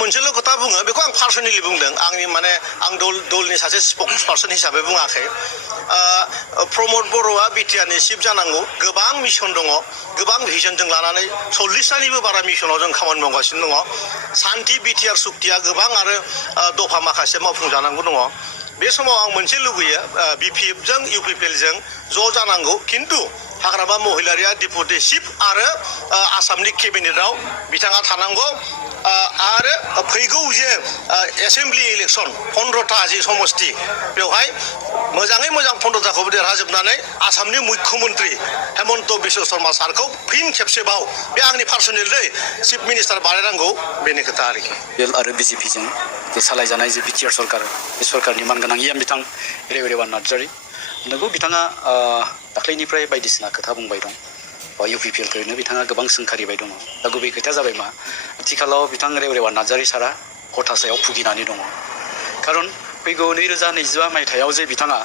मोनसेल' खोथा बुङो बेखौ आं पार्सनेलि बुंदों आंनि माने आं दलनि सासे स्पक्स पार्सन हिसाबै बुङाखै प्रमद बर'आ बिटिआरनि चिफ जानांगौ गोबां मिशन दङ गोबां भिजनजों लानानै 40तानिबो बारा मिशनाव जों खामानि मावगासिनो दङ सान्थि बिटिआर सुक्तिया गोबां आरो दफा माखासे मावफुंजानांगौ दङ बे समाव आं मोनसे लुगैयो बिपिएफजों इउपिपिएलजों ज' जानांगौ खिन्थु हाग्रामा महिलारिया डिपुटि चिफ आरो आसामनि केबिनेटआव बिथाङा थानांगौ आरो फैगौ जे एसेम्बलि इलेक्सन 15टा जि समस्ति बेवहाय मोजाङै मोजां 15टाखौबो देरहाजोबनानै आसामनि मुख्यमन्त्रि हेमन्त बिश्व शर्मा सारखौ फिन खेबसेबाव बे आंनि पार्सनेल दै चिफ मिनिस्टार बानायनांगौ बेनि खोथा आरोखि आरो बिजेपिजों जे सालायजानाय जे बिटिआर सरकार बे सरकारनि मानगोनां इएम बिथां रेवरेवान नार्जारि नोंगौ बिथाङा दाख्लैनिफ्राय बायदिसिना खोथा बुंबाय दं इउपिपिएलखौनो बिथाङा गोबां सोंखारिबाय दङ दा गुबै खोथाया जाबाय मा आथिखालाव बिथां रेवरेवान नार्जारि सारा हथासायाव भुगिनानै दङ खारन फैगौ 2025 मायथाइयाव जे बिथाङा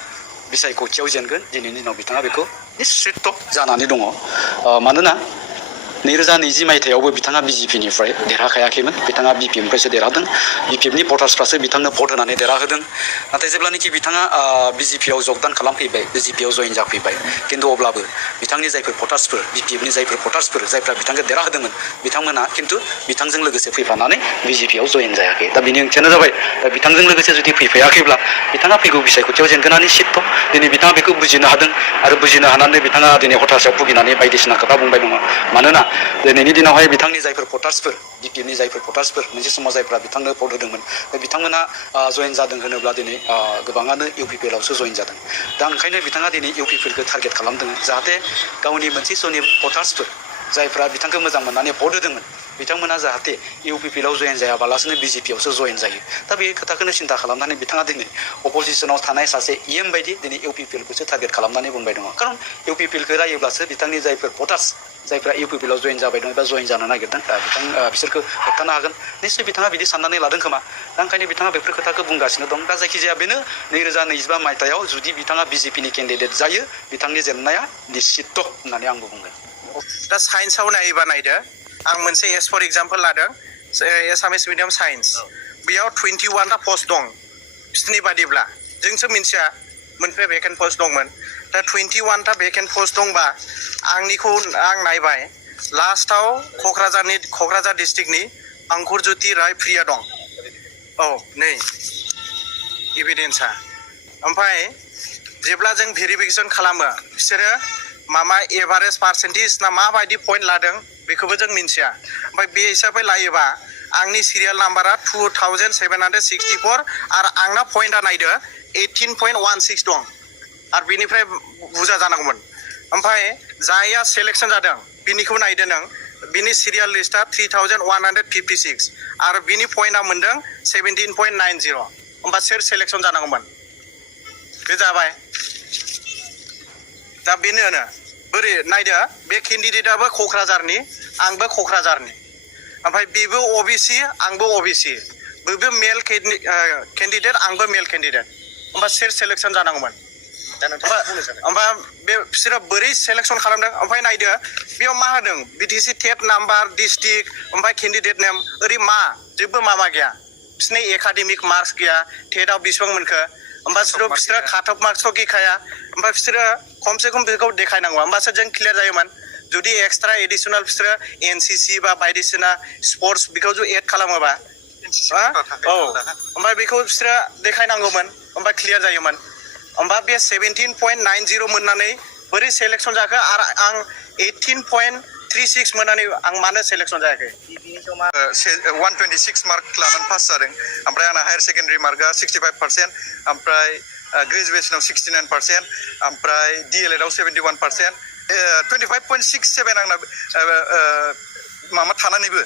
बिसायख'थियाव जेनगोन दिनैनि दिनाव बिथाङा बेखौ निश्चित जानानै दङ मानोना 2020 मायथाइयावबो बिथाङा बिजेपिनिफ्राय देरहाखायाखैमोन बिथाङा बिपिएफनिफ्रायसो देरहादों बिपिएफनि भटार्सफ्रासो बिथांनो भट होनानै देरहाहोदों नाथाय जेब्लानाखि बिथाङा बिजेपिआव जगदान खालामफैबाय बिजेपिआव जइन जाफैबाय खिन्थु अब्लाबो बिथांनि जायफोर भटार्सफोर बिपिएफनि जायफोर भटार्सफोर जायफ्रा बिथांखौ देरहाहोदोंमोन बिथांमोना खिन्थु बिथांजों लोगोसे फैफानानै बिजेपिआव जइन जायाखै दा बिनि ओंथियानो जाबाय दा बिथांजों लोगोसे जुदि फैफायाखैब्ला बिथाङा फैगौ बिसायख'थियाव जेनगोना निश्चित दिनै बिथाङा बेखौ बुजिनो हादों आरो बुजिनो हानानै बिथाङा दिनै हथासायाव भुगिनानै बायदिसिना खोथा बुंबाय दङ मानोना दिनैनि दिनावहाय बिथांनि जायफोर भटार्सफोर बिपिएफनि जायफोर भटार्सफोर मोनसे समाव जायफ्रा बिथांनो भट होदोंमोन बिथांमोना जइन जादों होनोब्ला दिनै गोबाङानो इउपिपिएलआवसो जइन जादों दा ओंखायनो बिथाङा दिनै इउपिपिएलखौ टारगेट खालामदों जाहाथे गावनि मोनसे समनि भटार्सफोर जायफ्रा बिथांखौ मोजां मोननानै भट होदोंमोन बिथांमोना जाहाथे इउपिपिएलआव जइन जायाबालासिनो बिजेपिआवसो जइन जायो दा बे खोथाखौनो सिन्था खालामनानै बिथाङा दिनै अपोजिसनाव थानाय सासे इएम बायदि दिनै इउपिपिएलखौसो टारगेट खालामनानै बुंबाय दङ खारन इउपिपिएलखौ रायोब्लासो बिथांनि जायफोर भटार्स जायफ्रा इउपिपिएलआव जइन जाबाय दं एबा जइन जानो नागिरदों बिसोरखौ होबथानो हागोन निश्चय बिथाङा बिदि साननानै लादों खोमा दा ओंखायनो बिथाङा बेफोर खोथाखौ बुंगासिनो दं दा जायखिजाया बेनो 2025 मायथाइयाव जुदि बिथाङा बिजेपिनि केन्डिडेट जायो बिथांनि जेननाया निश्चित होननानै आंबो बुंगोन दा साइन्सआव नायोबा नायदो आं मोनसे एस फर एग्जाम्पल लादों एसामिस मिडियाम साइन्स बेयाव 21टा पस्ट दं बिसोरनि बादिब्ला जोंसो मिन्थिया मोनसे भेकेन्ट पस्ट दंमोन दा 21टा भेकेन्ट पस्ट दंबा आंनिखौ आं नायबाय लास्टाव क'क्राझार डिस्ट्रिक्टनि अंकुरज्योति राय प्रिया दं औ नै एभिडेन्सआ ओमफ्राय जेब्ला जों भेरिफिकेसन खालामो बिसोरो मामा एभारेज पार्सेन्टेज ना माबायदि पइन्ट लादों बेखौबो जों मिन्थिया ओमफ्राय बे हिसाबै लायोबा आंनि सिरियाल नाम्बारा 2764 आरो आंना पइन्टआ नायदो 18.16 दं आरो बेनिफ्राय बुरजा जानांगौमोन ओमफ्राय जायहा सेलेक्सन जादों बिनिखौ नायदो नों बिनि सिरियाल लिस्टआ 3156 आरो बिनि पइन्टआ मोनदों 17.90 होमबा सोर सेलेक्सन जानांगौमोन बे जाबाय दा बेनो बोरै नायदो बे केन्डिडेटआबो क'क्राझारनि आंबो क'क्राझारनि ओमफ्राय बेबो ओबिसि आंबो ओबिसि बेबो मेल केन्डिडेट आंबो मेल केन्डिडेट होमबा सोर सेलेक्सन जानांगौमोन ओमफ्राय बे बिसोरो बोरै सेलेक्सन खालामदों ओमफ्राय नायदो बेयाव मा होदों बिटिसि टेट नाम्बार डिस्ट्रिक्ट ओमफ्राय केन्डिडेट नेम ओरै मा जेबो माबा गैया बिसोरनि एकाडेमिक मार्क्स गैया टेटआव बेसेबां मोनखो होमबा बिसोरो काट अफ मार्क्सथ' गैखाया ओमफ्राय बिसोरो खमसे खम बेखौ देखायनांगौ होमबासो जों क्लियार जायोमोन जुदि एक्सट्रा एडिसनेल बिसोरो एनसिसि बा बायदिसिना स्पर्ट्स बेखौ एड खालामोबा औ ओमफ्राय बेखौ बिसोरो देखायनांगौमोन होमबा क्लियार जायोमोन होमबा बे 17.90 मोननानै बोरै सेलेक्सन जाखो आरो आं 18.36 मोननानै आं मानो सेलेक्सन जायाखै 126 मार्क लानानै पास जादों ओमफ्राय आंना हायार सेकेन्डारि मार्कआ 65% ओमफ्राय ग्रेजुवेसनाव 69% ओमफ्राय डिएलएडआव 71% 25.67 आंना माबा थानानैबो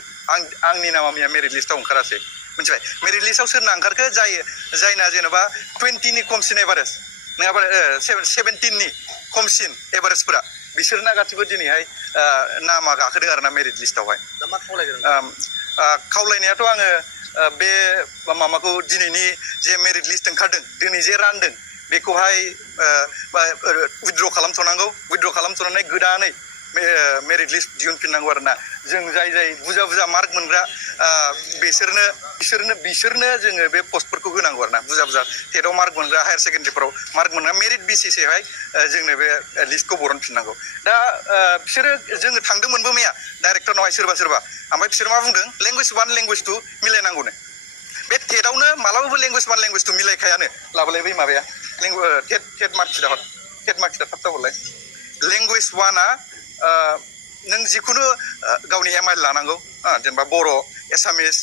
आंनि नामा मैया मेरिट लिस्टआव ओंखारासै मिथिबाय मेरिट लिस्टआव सोरना ओंखारखो जायना जेनेबा 20नि खमसिन एभारेज नङाबा 17नि खमसिन एभारेजफोरा बिसोरना गासिबो दिनैहाय नामा गाखोदों आरोना मेरिट लिस्टआवहाय खावलायनायाथ' आङो बे माबाखौ दिनैनि जे मेरिट लिस्ट ओंखारदों दिनै जे रानदों बेखौहाय उइथड्र खालामथ'नांगौ उइथड्र खालामथ'नानै गोदानै मेरिट लिस्ट दिहुनफिननांगौ आरो ना जों जाय बुरजा बुरजा मार्क मोनग्रा बिसोरनो जोङो बे पस्टफोरखौ होनांगौ आरो ना बुरजा बुरजा टेटआव मार्क मोनग्रा हायार सेकेन्डारिफोराव मार्क मोनग्रा मेरिट बेसिसैहाय जोंनो बे लिस्टखौ बरनफिननांगौ दा बिसोरो जोङो थांदोंमोनबो मैया डाइरेक्टरनावहाय सोरबा ओमफ्राय बिसोर मा बुंदों लेंगुवेज 1 लेंगुवेज 2 मिलायनांगौनो बे टेटआवनो मालाबाबो लेंगुवेज 1 लेंगुवेज 2 मिलायखायानो लाबोलाय बै माबाया टेट मार्कसिटा थाब जाबालाय लेंगुवेज 1आ नों जिखुनु गावनि एमआइल लानांगौ जेनेबा बर' एसामिस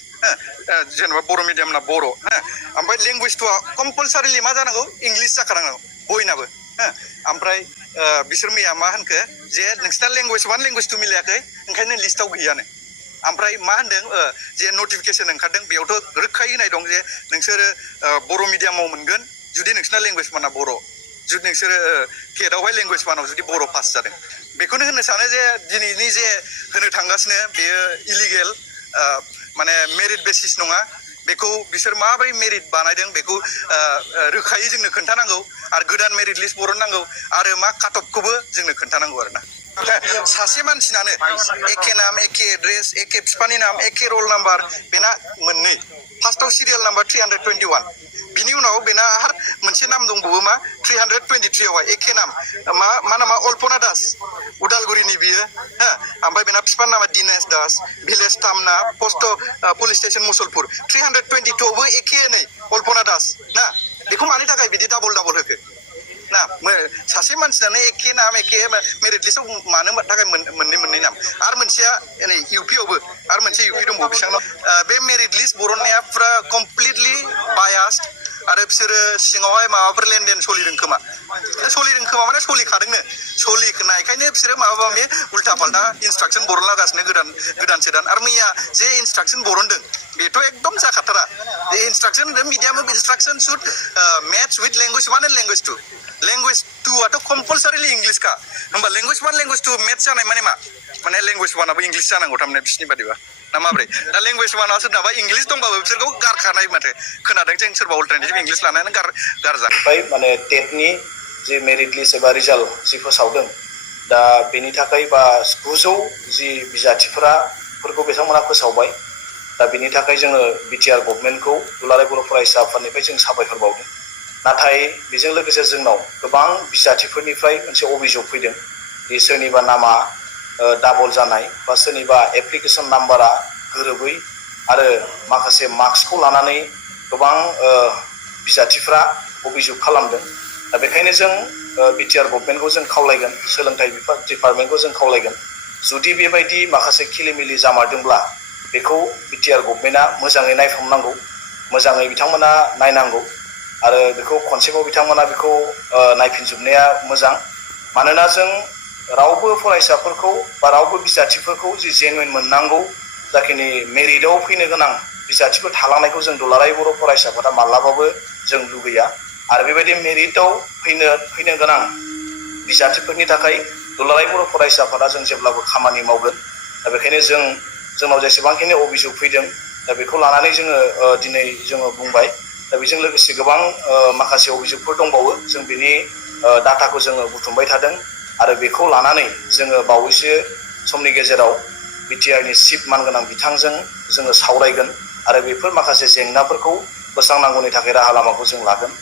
जेनेबा बर' मिडियामना बर' ओमफ्राय लेंगुवेज 2आ कम्पालसारिलि मा जानांगौ इंलिस जाखानांगौ बयनाबो ओमफ्राय बिसोर मैया मा होनखो जे नोंसिना लेंगुवेज 1 लेंगुवेज 2 मिलायाखै ओंखायनो लिस्टआव गैयानो ओमफ्राय मा होनदों जे नटिफिकेसन ओंखारदों बेयावथ' रोखायै होनाय दं जे नोंसोरो बर' मिडियामाव मोनगोन जुदि नोंसिना लेंगुवेज 1आ बर' जुदि नोंसोरो टेटआवहाय लेंगुवेज 1आव जुदि बर' पास जादों बेखौनो होननो सानो जे दिनैनि जे होनो थांगासिनो बेयो इलिगेल माने मेरिट बेसिस नङा बेखौ बिसोर माबोरै मेरिट बानायदों बेखौ रोखायै जोंनो खोन्थानांगौ आरो गोदान मेरिट लिस्ट बरननांगौ आरो मा काटअफखौबो जोंनो खोन्थानांगौ आरो ना सासे मानसिनानो एखे नाम एखे एड्रेस एखे बिफानि नाम एखे रल नाम्बार बेना मोननै फार्स्टआव सिरियाल नाम्बार 321 बिनि उनाव बेना आरो मोनसे नाम दंबावो मा 323 आवहाय एखे नाम मा नामा अल्पना दास उदालगुरिनि बियो ओमफ्राय बेना बिफानि नामा दिनेश दास भिलेज टामना पस्ट पुलिस स्टेशन मुसलपुर 322 आवबो एखेनै अल्पना दास ना बेखौ मानि थाखाय बिदि डाबल होखो ना सासे मानसिनानो एखे नाम एखे मेरिट लिस्टआव मानो थाखाय मोननै नाम आरो मोनसेया नै इउपिआवबो आरो मोनसे इउपि दंबावो बिसांनाव बे मेरिट लिस्ट बरननाया फुरा कमप्लिटलि बायास्ड आरो बिसोरो सिङावहाय माबाफोर लेनदेन सोलिदों खोमा माने सोलिनायखायनो बिसोरो माबा उल्था फाल्था इन्सट्राक्सन बरनलागासिनो गोदान आरो मैया जे इन्सट्राक्सन बरनदों बेथ' एकदम जाखाथारा बे instruction medium of instruction should match with language 1 and language 2 language 2 आथ' कम्पालसारिलि इंलिसखा होमबा लेंगुवेज 1 लेंगुवेज 2 मेच जानाय माने लेंगुवेज 1 आबो इंलिस जानांगौ थारमाने बिसिनि बादिबा ना माब्रै दा लेंगुवेज 1 आव सोरनाबा इंलिस दंबाबो बिसोरखौ गारखानाय माथो खोनादों जों सोरबा अल्टारनेटिभ इंलिस लानानै गारजाबाय माने टेटनि जे मेरिट लिस्ट एबा रिजाल्ट जि फोसावदों दा बेनि थाखाय बा 900 जि बिजाथिफोरखौ बिथांमोना फोसावबाय दा बेनि थाखाय जोङो बिटिआर गभर्नमेन्टखौ दुलाराय बर' फरायसा आफादनिफ्राय जों साबायखर बावदों नाथाय बेजों लोगोसे जोंनाव गोबां बिजाथिफोरनिफ्राय मोनसे अभियोग फैदों दि सोरनिबा नामा डाबल जानाय बा सोरनिबा एप्लिकेसन नाम्बारा गोरोबै आरो माखासे मार्क्सखौ लानानै गोबां बिजाथिफ्रा अभियोग खालामदों दा बेखायनो जों बिटिआर गभर्नमेन्टखौ जों खावलायगोन सोलोंथाइ डिपार्टमेन्टखौ जों खावलायगोन जुदि बेबायदि माखासे खिलिमिलि जामारदोंब्ला बेखौ बिटिआर गभर्नमेन्टआ मोजाङै नायफामनांगौ मोजाङै बिथांमोना नायनांगौ आरो बेखौ खनसेबाव बिथांमोना बेखौ नायफिनजोबनाया मोजां मानोना जों रावबो फरायसाफोरखौ बा रावबो बिजाथिफोरखौ जि जेनुइन मोननांगौ जाखिनि मेरिटआव फैनो गोनां बिजाथिफोर थालांनायखौ जों दुलाराय बर' फरायसाफोरा माब्लाबाबो जों लुगैया आरो बेबायदि मेरिटआव फैनो गोनां बिजाथिफोरनि थाखाय दुलाराय बर' फरायसाफोरा जों जेब्लाबो खामानि मावगोन दा बेखायनो जोंनाव जेसेबांखिनि अभियोग फैदों दा बेखौ लानानै दिनै जोङो बुंबाय दा बेजों लोगोसे गोबां माखासे अभियोगफोर दंबावो जों बेनि डाटाखौ जोङो बुथुमबाय थादों आरो बेखौ लानानै जोङो बावैसो समनि गेजेराव बिटिआरनि चिफ मानगोनां बिथांजों जोङो सावरायगोन आरो बेफोर माखासे जेंनाफोरखौ बोस्रांनांगौनि थाखाय राहा लामाखौ जों लागोन